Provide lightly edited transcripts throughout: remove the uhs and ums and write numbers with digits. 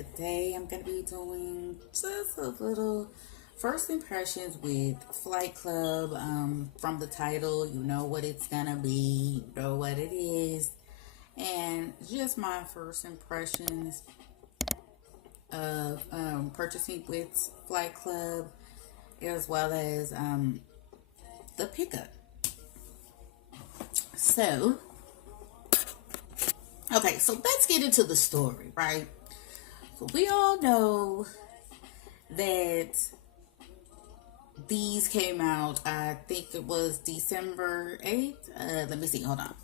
Today I'm going to be doing just a little first impressions with Flight Club. From the title, you know what it's going to be, you know what it is, and just my first impressions of purchasing with Flight Club, as well as the pickup. So, okay, so let's get into the story, right? So we all know that these came out, I think it was December 8th. Let me see, hold on.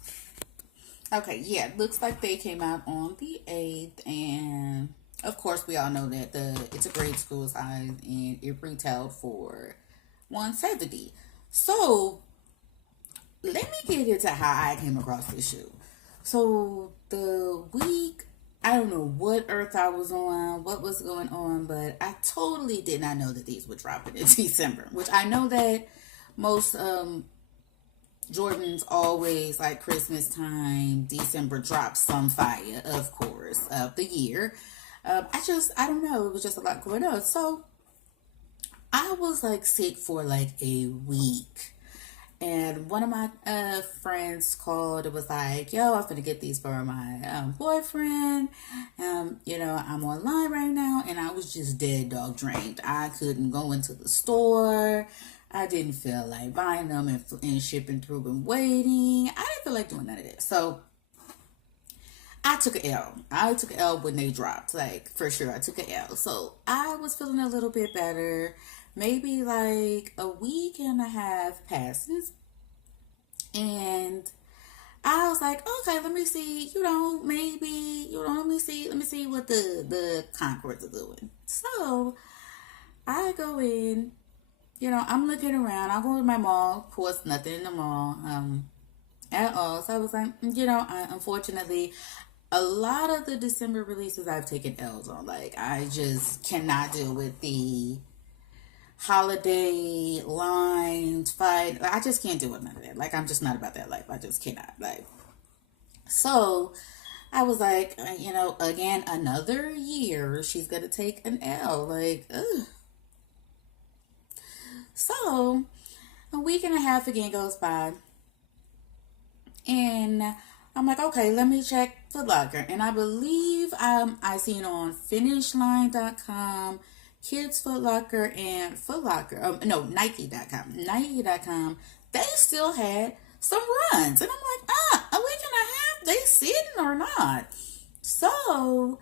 Okay, yeah, it looks like they came out on the 8th, and of course we all know that it's a Gradeschool size, and it retailed for $170. So let me get into how I came across this shoe. So the week, I don't know what earth I was on, what was going on, but I totally did not know that these would drop in December, which I know that most Jordans always, like Christmas time, December drops some fire, of course, of the year. I don't know, it was just a lot going on. So I was like sick for like a week. And one of my friends called. It was like, yo, I'm going to get these for my boyfriend. I'm online right now. And I was just dead dog drained. I couldn't go into the store. I didn't feel like buying them and shipping through and waiting. I didn't feel like doing none of that. So I took an L. I took an L when they dropped. Like, for sure, I took an L. So I was feeling a little bit better. Maybe like a week and a half passes, and I was like, okay, let me see, let me see what the Concords are doing. So I go in, I'm looking around. I go to my mall. Of course, nothing in the mall at all. So I was like, unfortunately, a lot of the December releases I've taken L's on. Like, I just cannot deal with the holiday lines fight. I just can't do it, none of that. Like, I'm just not about that life. I just cannot. Like, so I was like, again, another year she's gonna take an L. Like, ugh. So a week and a half again goes by, and I'm like, okay, let me check Foot Locker. And I believe I seen on finishline.com, Kids Foot Locker, and Foot Locker, Nike.com. Nike.com, they still had some runs. And I'm like, a week and a half, they sitting or not? So,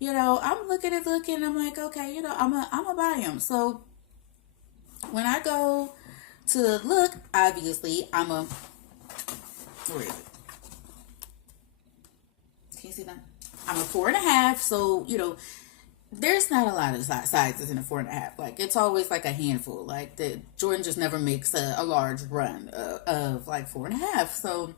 I'm looking, I'm like, okay, I'm a buy them. So when I go to look, obviously, where is it? Can you see that? I'm a 4.5, so, there's not a lot of sizes in a 4.5. Like, it's always like a handful. Like, the Jordan just never makes a large run of like 4.5. So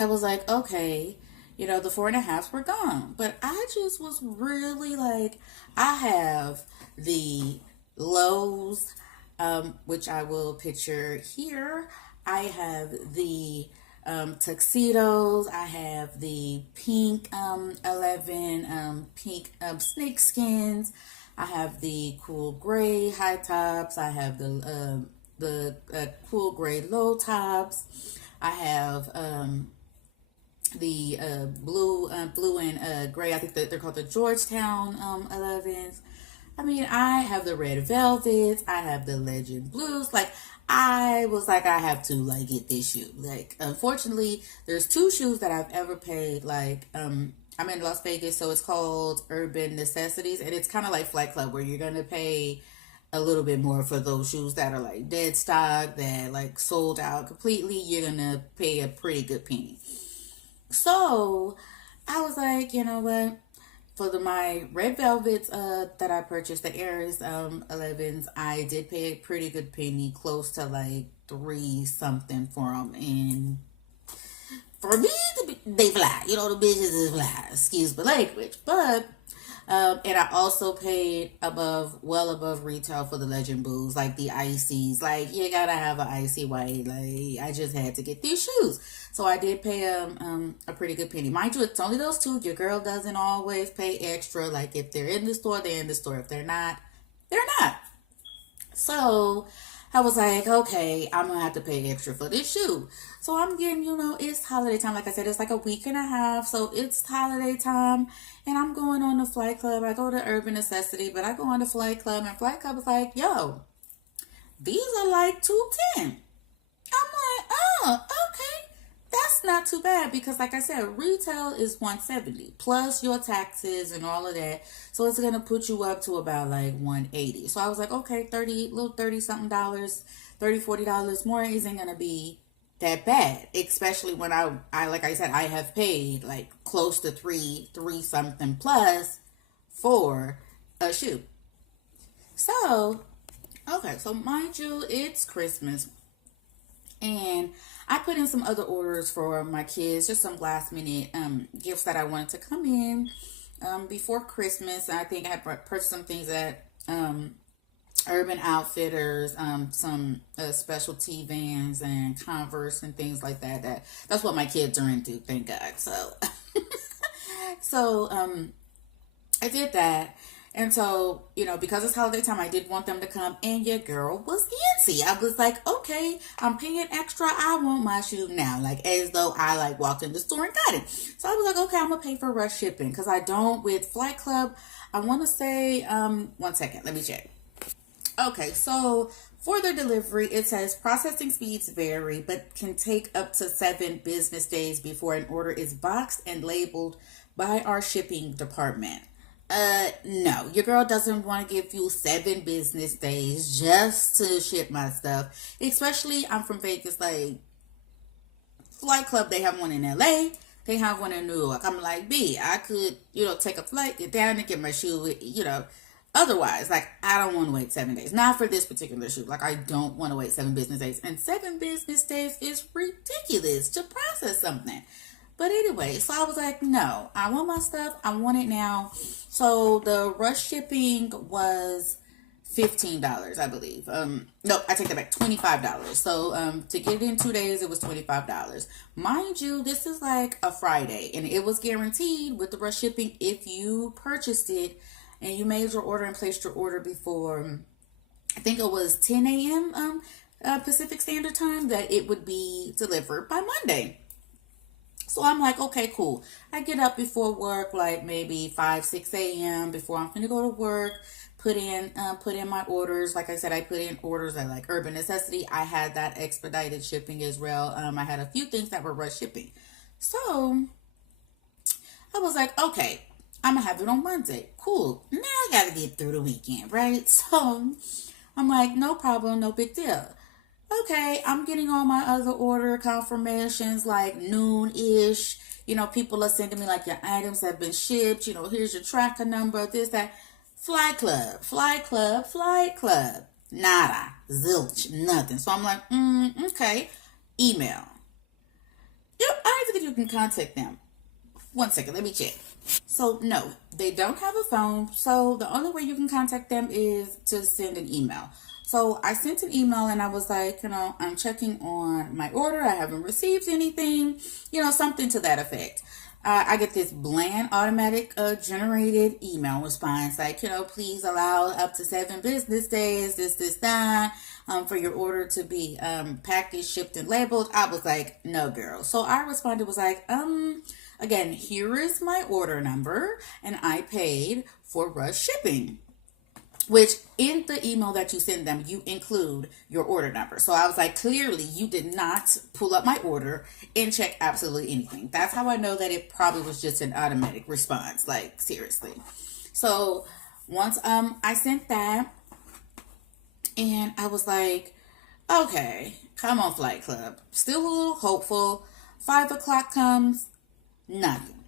I was like, okay, the 4.5s were gone. But I just was really like, I have the lows, which I will picture here. I have the tuxedos. I have the pink 11 pink snake skins. I have the cool gray high tops. I have the cool gray low tops. I have the blue and gray. I think that they're called the Georgetown 11s. I mean, I have the red velvets. I have the legend blues. Like, I was like, I have to like get this shoe. Like, unfortunately, there's two shoes that I've ever paid. Like, I'm in Las Vegas, so it's called Urban Necessities, and it's kind of like Flight Club, where you're gonna pay a little bit more for those shoes that are like dead stock, that like sold out completely. You're gonna pay a pretty good penny. So I was like, you know what? For my red velvets that I purchased, the Aries 11s, I did pay a pretty good penny, close to like 3 something for them. And for me, they fly. The bitches is fly. Excuse the language. But And I also paid well above retail for the Legend Boots, like the ices. Like, you gotta have an icy white. Like, I just had to get these shoes. So I did pay a pretty good penny. Mind you, it's only those two. Your girl doesn't always pay extra. Like, if they're in the store, they're in the store. If they're not, they're not. So I was like, okay, I'm gonna have to pay extra for this shoe. So I'm getting, it's holiday time. Like I said, it's like a week and a half. So it's holiday time. And I'm going on the Flight Club. I go to Urban Necessity, but I go on the Flight Club. And Flight Club is like, yo, these are like 210. I'm like, oh, okay. That's not too bad because, like I said, retail is 170 plus your taxes and all of that. So it's gonna put you up to about like 180. So I was like, okay, 30 something dollars, $40 more isn't gonna be that bad. Especially when I like I said, I have paid like close to three something plus for a shoe. So okay, so mind you, it's Christmas. And I put in some other orders for my kids, just some last minute gifts that I wanted to come in before Christmas. I think I purchased some things at Urban Outfitters, some specialty Vans and Converse and things like that. That's what my kids are into, thank God. So I did that. And so, because it's holiday time, I did want them to come, and your girl was antsy. I was like, okay, I'm paying extra. I want my shoe now. Like, as though I, like, walked in the store and got it. So I was like, okay, I'm going to pay for rush shipping. Because I don't, with Flight Club, I want to say, one second, let me check. Okay, so for the delivery, it says processing speeds vary, but can take up to 7 business days before an order is boxed and labeled by our shipping department. No, your girl doesn't want to give you 7 business days just to ship my stuff. Especially, I'm from Vegas, like, Flight Club, they have one in LA, they have one in New York. I'm like, I could, take a flight, get down and get my shoe, otherwise, like, I don't want to wait 7 days. Not for this particular shoe. Like, I don't want to wait 7 business days. And 7 business days is ridiculous to process something. But anyway, so I was like, no, I want my stuff. I want it now. So the rush shipping was $15, I believe. No, I take that back, $25. So to get it in 2 days, it was $25. Mind you, this is like a Friday, and it was guaranteed with the rush shipping if you purchased it and you made your order and placed your order before, I think it was 10 a.m. Pacific Standard Time, that it would be delivered by Monday. So I'm like, okay, cool. I get up before work, like maybe 5, 6 a.m. before I'm going to go to work, put in my orders. Like I said, I put in orders at like Urban Necessity. I had that expedited shipping as well. I had a few things that were rush shipping. So I was like, okay, I'm going to have it on Monday. Cool. Now I got to get through the weekend, right? So I'm like, no problem, no big deal. Okay, I'm getting all my other order confirmations like noon-ish. People are sending me like your items have been shipped. Here's your tracker number, this, that. Flight Club. Nada. Zilch. Nothing. So I'm like, okay. Email. Yep, I don't think you can contact them. 1 second, let me check. So no, they don't have a phone. So the only way you can contact them is to send an email. So I sent an email and I was like, I'm checking on my order. I haven't received anything, something to that effect. I get this bland automatic generated email response like, please allow up to 7 business days, this, that, for your order to be packaged, shipped, and labeled. I was like, no, girl. So I responded, was like, again, here is my order number, and I paid for rush shipping. Which in the email that you send them, you include your order number. So I was like, clearly you did not pull up my order and check absolutely anything. That's how I know that it probably was just an automatic response. Like, seriously. So once I sent that, and I was like, okay, come on, Flight Club. Still a little hopeful. 5 o'clock comes, nothing.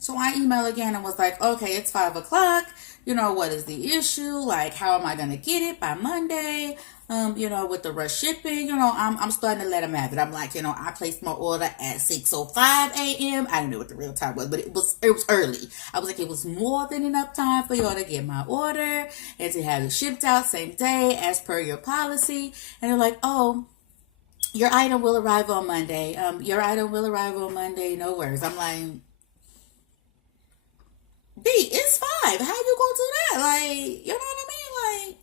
So I email again and was like, okay, it's 5 o'clock. What is the issue? Like, how am I going to get it by Monday? with the rush shipping, I'm starting to let them have it. I'm like, I placed my order at 6:05 a.m. I didn't know what the real time was, but it was early. I was like, it was more than enough time for y'all to get my order and to have it shipped out same day as per your policy. And they're like, oh, your item will arrive on Monday. Your item will arrive on Monday. No worries. I'm like, B, it's 5. How you gonna do that? Like, you know what I mean? Like,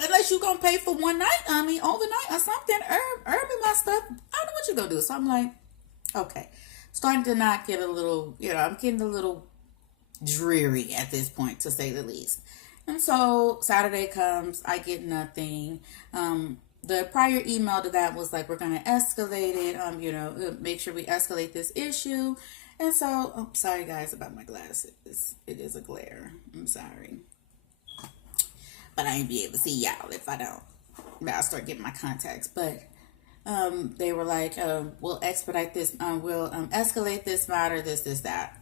unless you gonna pay for one night, overnight or something, herb my stuff. I don't know what you gonna do. So I'm like, okay. Starting to not get a little, I'm getting a little dreary at this point, to say the least. And so Saturday comes, I get nothing. The prior email to that was like, we're gonna escalate it, make sure we escalate this issue. And so, I'm sorry guys about my glasses. It is a glare. I'm sorry. But I ain't be able to see y'all if I don't. But I'll start getting my contacts. But they were like, we'll expedite this. We'll escalate this matter, this, that.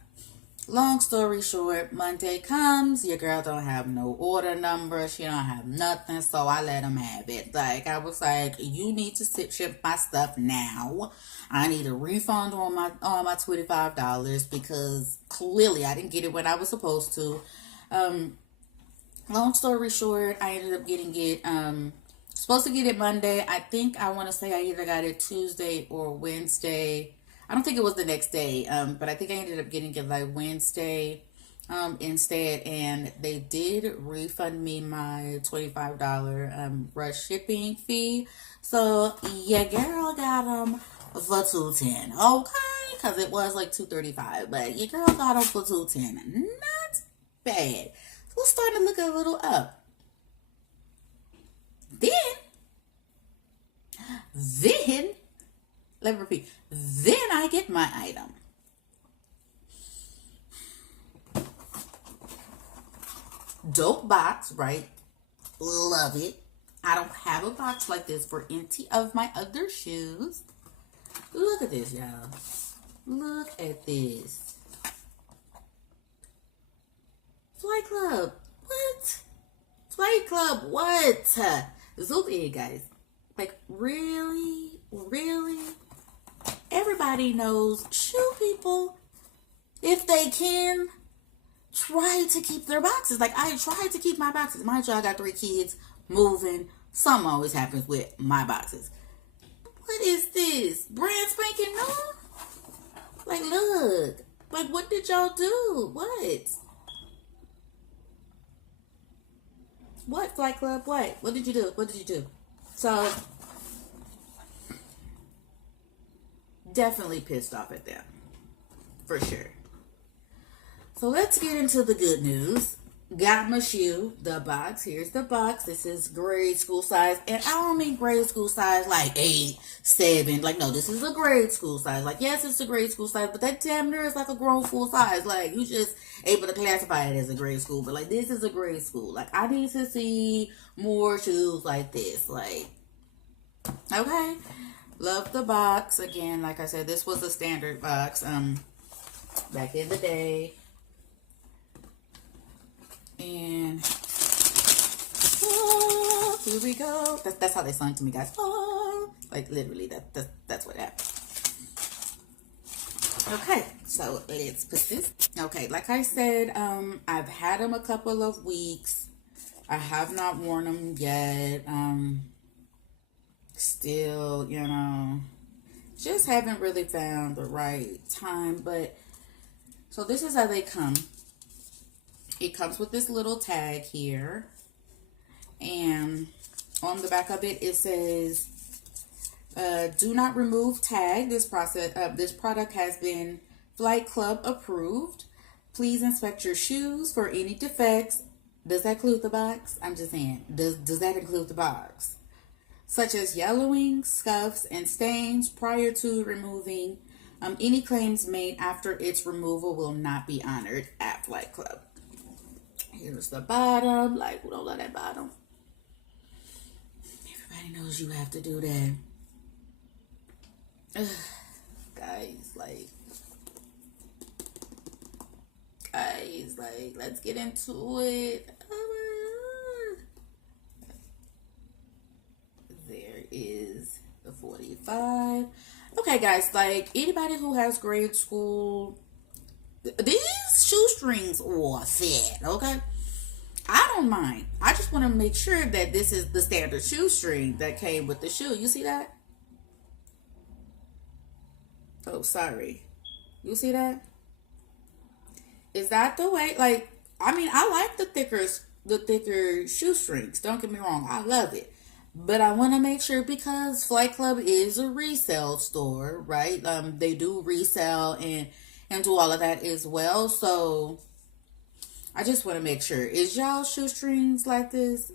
Long story short, Monday comes. Your girl don't have no order number. She don't have nothing. So I let them have it. Like, I was like, you need to ship my stuff now. I need a refund on my $25 because clearly I didn't get it when I was supposed to. Long story short, I ended up getting it, supposed to get it Monday. I want to say I either got it Tuesday or Wednesday. I don't think it was the next day, but I think I ended up getting it like Wednesday instead. And they did refund me my $25 rush shipping fee. So, yeah, girl got them for $210. Okay, because it was like $235. But your girl got them for $210. Not bad. We're starting to look a little up. Then, let me repeat. Then I get my item. Dope box, right? Love it. I don't have a box like this for any of my other shoes. Look at this, y'all. Look at this. Flight Club. What? Flight Club, what? Zoom in, guys. Like, really? Really? Everybody knows shoe people, if they can, try to keep their boxes. Like, I try to keep my boxes. Mind you, I got 3 kids moving. Something always happens with my boxes. What is this? Brand spanking new? Like, look. Like, what did y'all do? What, Flight Club? What did you do? So, definitely pissed off at them. For sure. So, let's get into the good news. Got my shoe, the box. Here's the box. This is grade school size. And I don't mean grade school size like 8, 7. Like, no, this is a grade school size. Like, yes, it's a grade school size, but that damn near is like a grown full size. Like, you just able to classify it as a grade school. But, like, this is a grade school. Like, I need to see more shoes like this. Like, okay. Love the box. Again, like I said, this was a standard box. Back in the day. And oh, here we go. That's how they sung to me, guys. Oh, like literally, that's what happened. Okay, so let's put this. Okay, like I said, I've had them a couple of weeks. I have not worn them yet. Still, just haven't really found the right time. But so this is how they come. It comes with this little tag here. And on the back of it, it says, do not remove tag. This product has been Flight Club approved. Please inspect your shoes for any defects. Does that include the box? I'm just saying, does that include the box? Such as yellowing, scuffs, and stains prior to removing. Any claims made after its removal will not be honored at Flight Club. Here's the bottom. Like, who don't love that bottom? Everybody knows you have to do that. Ugh, guys, let's get into it. Oh my God. guys, like anybody who has grade school, these shoestrings are fat, okay? I don't mind. I just want to make sure that this is the standard shoestring that came with the shoe. You see that? Oh, sorry. You see that? Is that the way? Like, I mean, I like the thicker shoestrings. Don't get me wrong. I love it. But I want to make sure, because Flight Club is a resale store, right? They do resell and do all of that as well. So I just want to make sure. Is y'all shoestrings like this?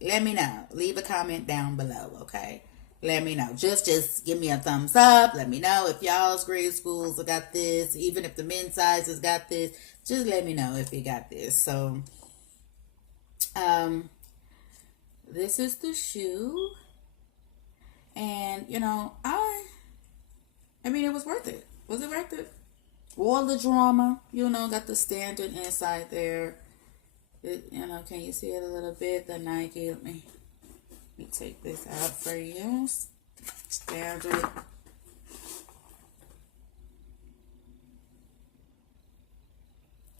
Let me know. Leave a comment down below, okay? Let me know. Just give me a thumbs up. Let me know if y'all's grade schools have got this. Even if the men's size has got this. Just let me know if you got this. So, this is the shoe. And, you know, I mean, it was worth it. Was it worth it? All the drama, you know, got the standard inside there. It, you know, can you see it a little bit? The Nike. Let me take this out for you. Standard.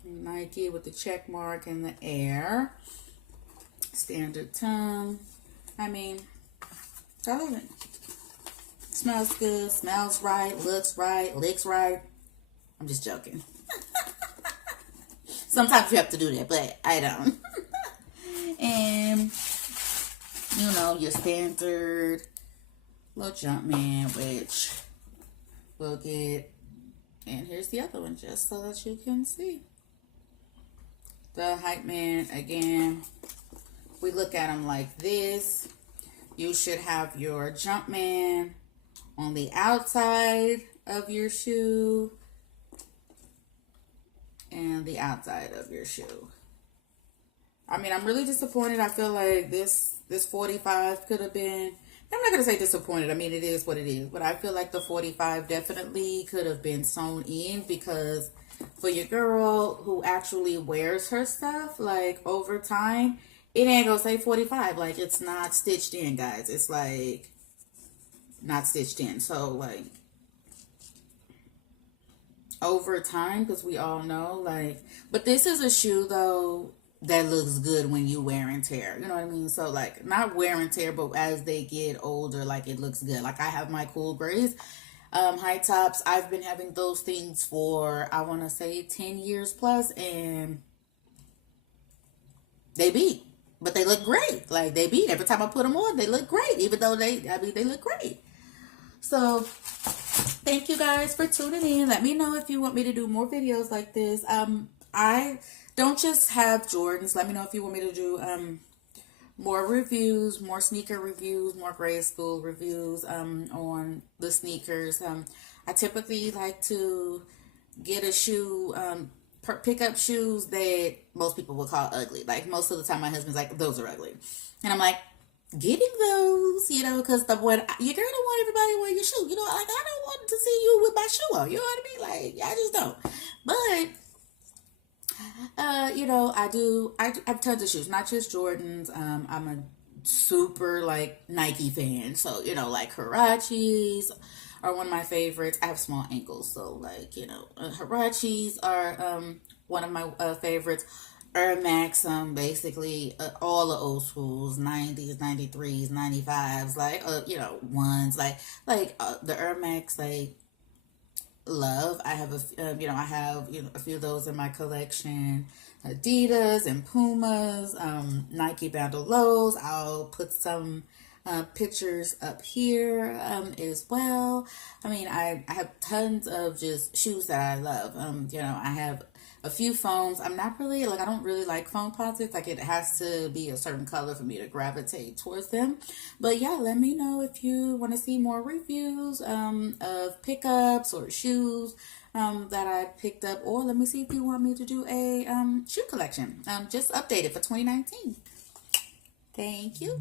Nike with the check mark in the air. Standard tongue. I mean, I love it. Smells good, smells right, looks right, licks right. I'm just joking. Sometimes you have to do that, but I don't. And, you know, your standard little Jumpman, which we'll get. And here's the other one, just so that you can see. The Hype Man, again, we look at them like this. You should have your Jumpman on the outside of your shoe and the outside of your shoe. I mean, I'm really disappointed. I feel like this 45 could have been, I'm not going to say disappointed. I mean, it is what it is. But I feel like the 45 definitely could have been sewn in, because for your girl who actually wears her stuff, like, over time, it ain't going to say 45. Like, it's not stitched in, guys. It's, like, not stitched in. So, like, over time, because we all know, like, but this is a shoe, though, that looks good when you wear and tear. You know what I mean? So, like, not wear and tear, but as they get older, like, it looks good. Like, I have my Cool Grays high tops. I've been having those things for, I want to say, 10 years plus, and they beat. But they look great. Like, they beat. Every time I put them on, they look great. Even though they look great. So, thank you guys for tuning in. Let me know if you want me to do more videos like this. I don't just have Jordans. Let me know if you want me to do more reviews, more sneaker reviews, more grade school reviews on the sneakers. I typically like to get a shoe, pick up shoes that most people would call ugly. Like, most of the time my husband's like, those are ugly. And I'm like, getting those, you know, because your girl don't want everybody to wear your shoe. You know, like, I don't want to see you with my shoe on. You know what I mean? Like, I just don't. But, you know, I have tons of shoes, not just Jordans. I'm a super, like, Nike fan. So, you know, like, Huaraches are one of my favorites. I have small ankles, so, like, you know, Huaraches are one of my favorites. Air Max, basically all the old schools, 90s, 93s, 95s, like, you know, ones, like the Air Max, like, love. I have you know, I have, you know, a few of those in my collection. Adidas and Pumas, Nike Bandolos. I'll put some pictures up here as well. I mean, I have tons of just shoes that I love. You know, I have a few phones. I'm not really, like, I don't really like phone posits. Like, it has to be a certain color for me to gravitate towards them. But yeah, let me know if you want to see more reviews of pickups or shoes that I picked up. Or let me see if you want me to do a shoe collection. Just updated for 2019. Thank you.